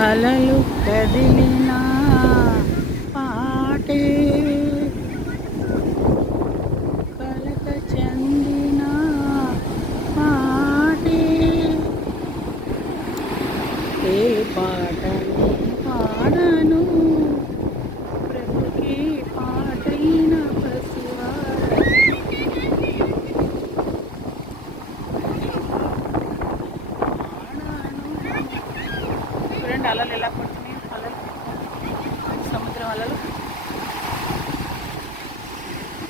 అలలు కదిలినా పాటే కలత చెందిన పాటే ఏ పాటని పాడను ప్రభుకి పాటైన పసివాడు చూడండి అలలు ఎలా కొడుతున్నాయి అలలు సముద్రం అలలు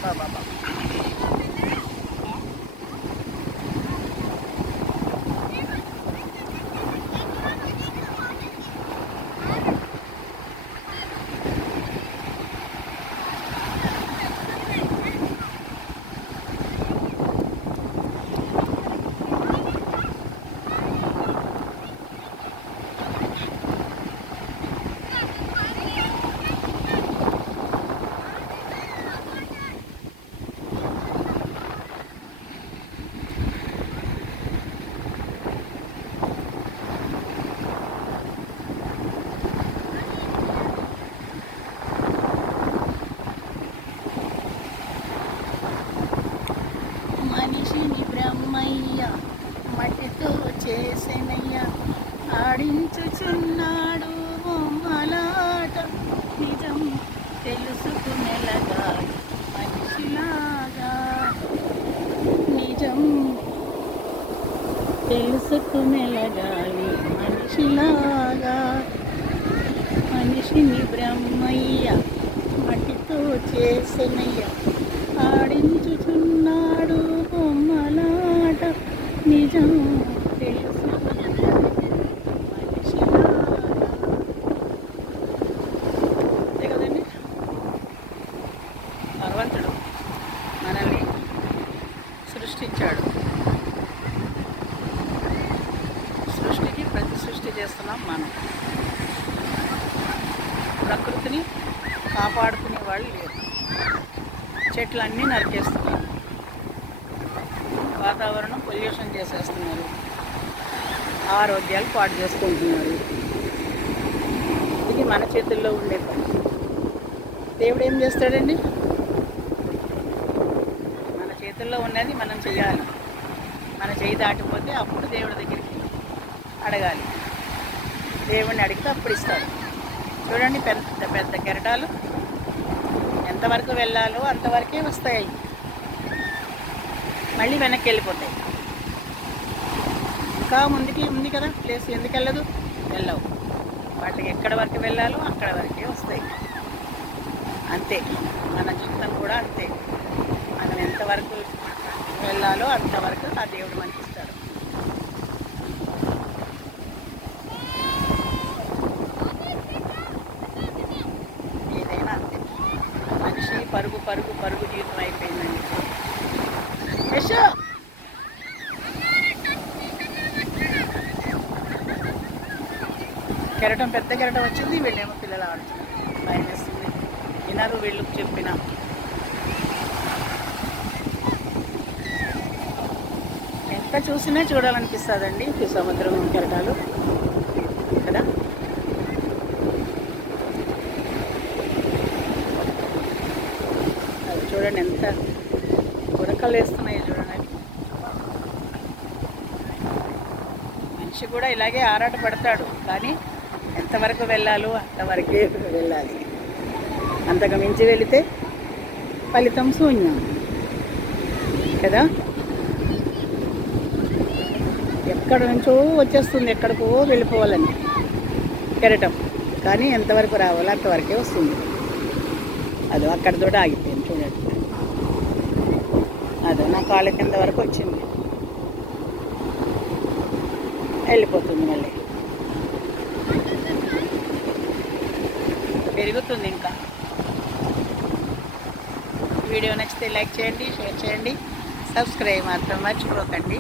బాబా బాబా మనిషిని బ్రహ్మయ్య మట్టితో చేసినయ్య. ఆడించుచున్నాడు బొమ్మలాట నిజం తెలుసుకునేలగా మనిషిలాగా. నిజం తెలుసుకునేలగాలి మనిషిలాగా. మనిషిని బ్రహ్మయ్య మట్టితో చేసినయ్య. ఆడించుచున్నాడు చేస్తున్నాం మనం. ప్రకృతిని కాపాడుకునే వాళ్ళు లేరు. చెట్లన్నీ నరికేస్తున్నారు. వాతావరణం పొల్యూషన్ చేసేస్తున్నారు. ఆరోగ్యాలు పాడు చేసుకుంటున్నారు. ఇది మన చేతుల్లో ఉండే పని. దేవుడు ఏం చేస్తాడండి? మన చేతుల్లో ఉన్నది మనం చేయాలి మన చేయి దాటిపోతే అప్పుడు దేవుడి దగ్గరికి అడగాలి. దేవుడిని అడిగితే అప్పుడు ఇస్తాడు చూడండి పెద్ద పెద్ద కెరటాలు. ఎంతవరకు వెళ్ళాలో అంతవరకే వస్తాయి. మళ్ళీ వెనక్కి వెళ్ళిపోతాయి. ఇంకా ముందుకి ఉంది కదా ప్లేస్ ఎందుకు వెళ్ళదు? వెళ్ళవు. వాటికి ఎక్కడ వరకు వెళ్ళాలో అక్కడ వరకే వస్తాయి. అంతే. మన జీవితం కూడా అంతే. మనం ఎంతవరకు వెళ్ళాలో అంతవరకు ఆ దేవుడు మనకి ఇస్తాడు ఏదైనా అంతే మనిషి పరుగు పరుగు జీవితం అయిపోయిందండి యశో! కెరటం పెద్ద కెరటం వచ్చింది వీళ్ళేమో పిల్లలు ఆడుతున్నారు. భయం వేస్తుంది. వినరు వీళ్ళు చెప్పిన. ఎంత చూసినా చూడాలనిపిస్తుందండి ఈ సముద్రం కెరటాలు కదా అది చూడండి ఎంత ఉడకలు వేస్తున్నాయి చూడండి. మనిషి కూడా ఇలాగే ఆరాట పడతాడు కానీ ఎంతవరకు వెళ్ళాలో అంతవరకే వెళ్ళాలి. అంతకు మించి వెళితే ఫలితం శూన్యం కదా? ఎక్కడ నుంచో వచ్చేస్తుంది ఎక్కడికో వెళ్ళిపోవాలని కెరటం కానీ ఎంతవరకు రావాలో అంతవరకే వస్తుంది. అది అక్కడితో ఆగి అది నా కాళ్ళ కింద వరకు వచ్చింది. వెళ్ళిపోతుంది మళ్ళీ. పెరుగుతుంది ఇంకా. వీడియో నచ్చితే లైక్ చేయండి షేర్ చేయండి. సబ్స్క్రైబ్ మాత్రం మర్చిపోకండి.